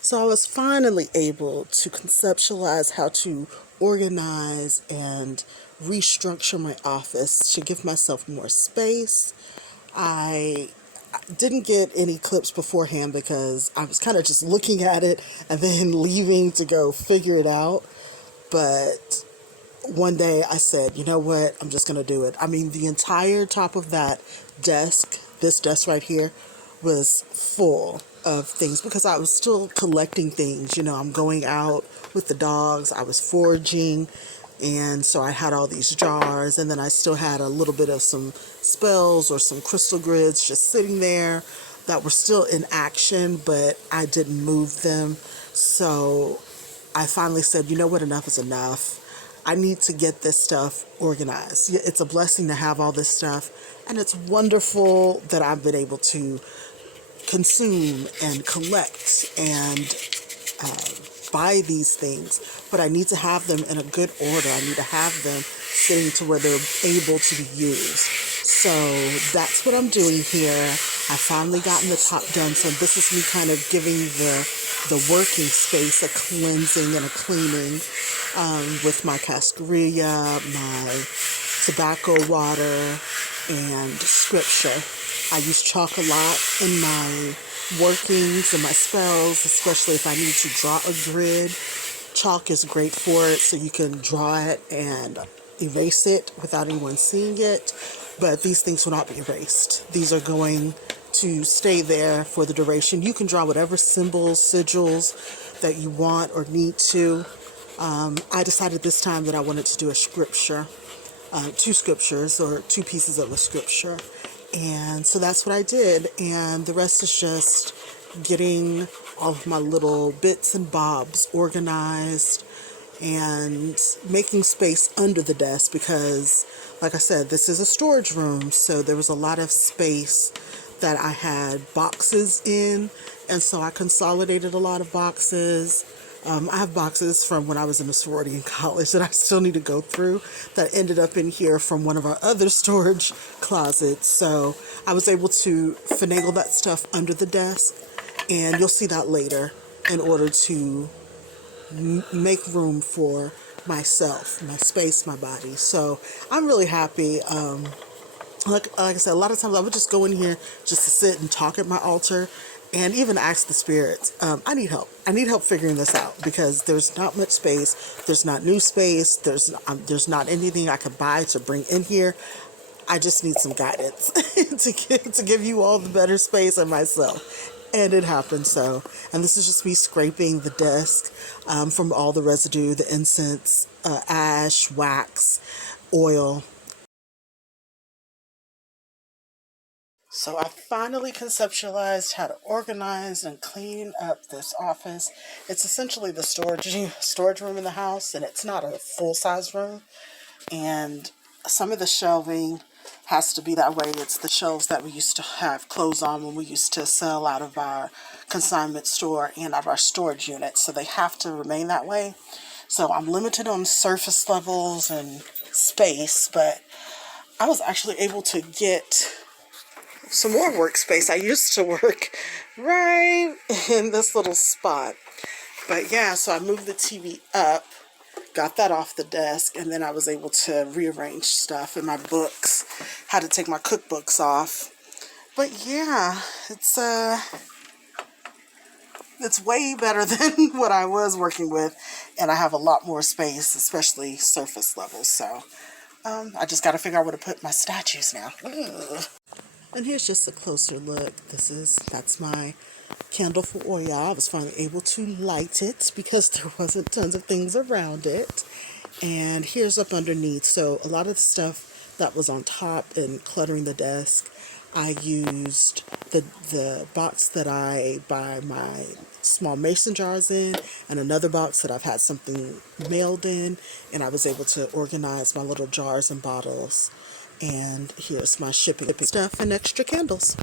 So I was finally able to conceptualize how to organize and restructure my office to give myself more space. I didn't get any clips beforehand because I was kind of just looking at it and then leaving to go figure it out. But one day I said, you know what, I'm just going to do it. I mean, the entire top of that desk, this desk right here, was full of things because I was still collecting things. You know, I'm going out with the dogs, I was foraging, and so I had all these jars, and then I still had a little bit of some spells or some crystal grids just sitting there that were still in action, but I didn't move them. So I finally said, you know what, enough is enough. I need to get this stuff organized. Yeah, it's a blessing to have all this stuff, and it's wonderful that I've been able to consume and collect and buy these things, but I need to have them in a good order. I need to have them sitting to where they're able to be used. So that's what I'm doing here. I finally gotten the top done, so this is me kind of giving the working space a cleansing and a cleaning with my cascarilla, my tobacco water, and scripture. I use chalk a lot in my workings and my spells, especially if I need to draw a grid. Chalk is great for it, so you can draw it and erase it without anyone seeing it. But these things will not be erased. These are going to stay there for the duration. You can draw whatever symbols, sigils that you want or need to. I decided this time that I wanted to do a scripture, two scriptures or two pieces of a scripture. And so that's what I did. And the rest is just getting all of my little bits and bobs organized and making space under the desk because, like I said, this is a storage room. So there was a lot of space that I had boxes in. And so I consolidated a lot of boxes. I have boxes from when I was in a sorority in college that I still need to go through that ended up in here from one of our other storage closets. So I was able to finagle that stuff under the desk, and you'll see that later in order to make room for myself, my space, my body. So I'm really happy. Like I said, a lot of times I would just go in here just to sit and talk at my altar and even ask the spirits, I need help. I need help figuring this out because there's not much space. There's not new space. There's not anything I could buy to bring in here. I just need some guidance to give you all the better space and myself. And it happened so. And this is just me scraping the desk from all the residue, the incense, ash, wax, oil. So I finally conceptualized how to organize and clean up this office. It's essentially the storage room in the house, and it's not a full-size room. And some of the shelving has to be that way. It's the shelves that we used to have clothes on when we used to sell out of our consignment store and out of our storage unit. So they have to remain that way. So I'm limited on surface levels and space, but I was actually able to get some more workspace. I used to work right in this little spot. But yeah, so I moved the TV up, got that off the desk, and then I was able to rearrange stuff in my books. Had to take my cookbooks off. But yeah, it's way better than what I was working with, and I have a lot more space, especially surface levels. So I just got to figure out where to put my statues now. Ugh. And here's just a closer look. That's my candle for oil. I was finally able to light it because there wasn't tons of things around it. And here's up underneath. So a lot of the stuff that was on top and cluttering the desk, I used the box that I buy my small mason jars in, and another box that I've had something mailed in, and I was able to organize my little jars and bottles. And here's my shipping stuff and extra candles.